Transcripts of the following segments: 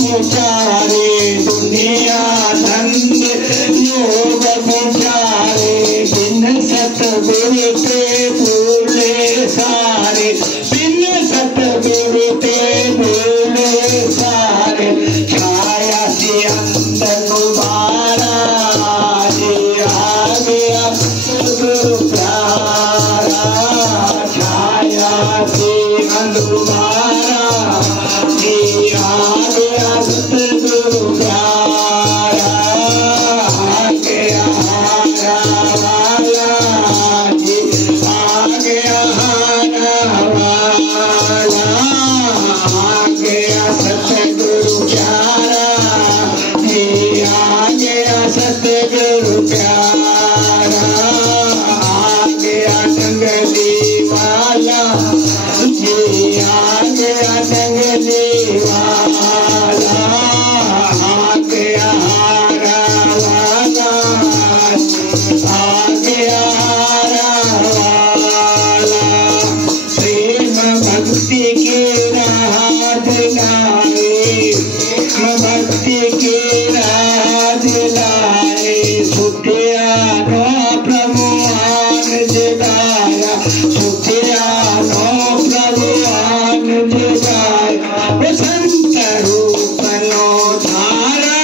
विचारे दुनिया धंध योग विचारे बिन सतगुरु ते भूले सारे बिन सतगुरु ते भूले सारे छाया से अंदर गुबारा आ गया सतगुरु प्यारा छाया से अंदुबारा आ गया सतगुरु प्यारा आ गया हारा वाला जी आ गया हारा वाला आ गया सतगुरु प्यारा जी आ गया सतगुरु प्यारा आ गया जंगली वाला जी आ गया जंगली वाला आ गया हारा वाला आ गया हारा वाला प्रेम भक्ति के राह दिलाए भक्ति के राह दिलाए सुखिया नो प्रभु आन जगाया सुखिया नो प्रभु आन जगाया संत रूप नो धारा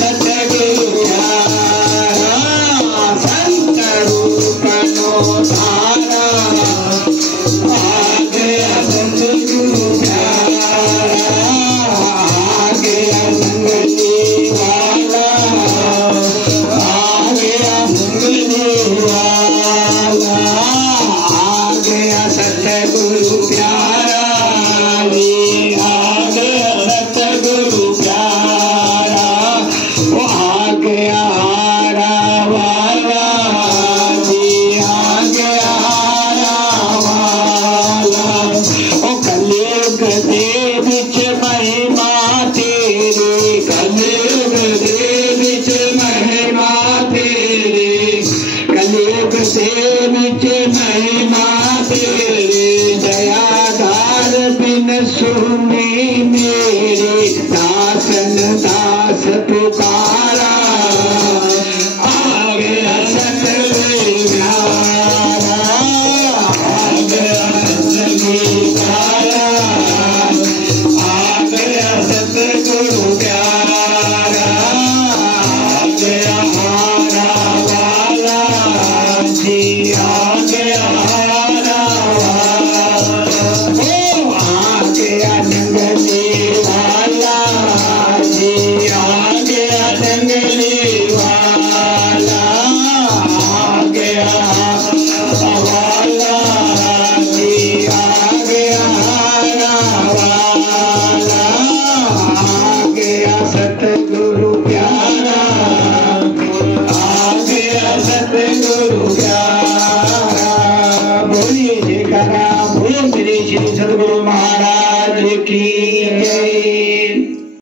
सतगुरु प्यारा संत रूप नो धारा आ गया सतगुरु प्यारा आ गया जंगली वाला आ गया जंगली वाला आ गया सतगुरु प्यारा जी आ गया सतगुरु प्यारा वो आ गया हारा वाला जी आ गया हारा वाला ओ कलयुग दे विच महिमा तेरी कलयुग दे विच महिमा तेरी कलयुग दे विच महिमा तेरी दयाधार बिन सुनी मेरी दासन दास पुकारा आ गया सतगुरु प्यारा आ गया सतगुरु प्यारा आ गया सतगुरु प्यारा आ गया हारा वाला जी आ गया हारा वाला ओ आ गया जंगली वाला जी आ गया जंगली वाला आ गया वाला जी आ गया हारा वाला आ गया सतगुरु प्यारा आ गया सतगुरु प्यारा बोलिए जयकारा बोलिए मेरे श्री सतगुरु महाराज की जय।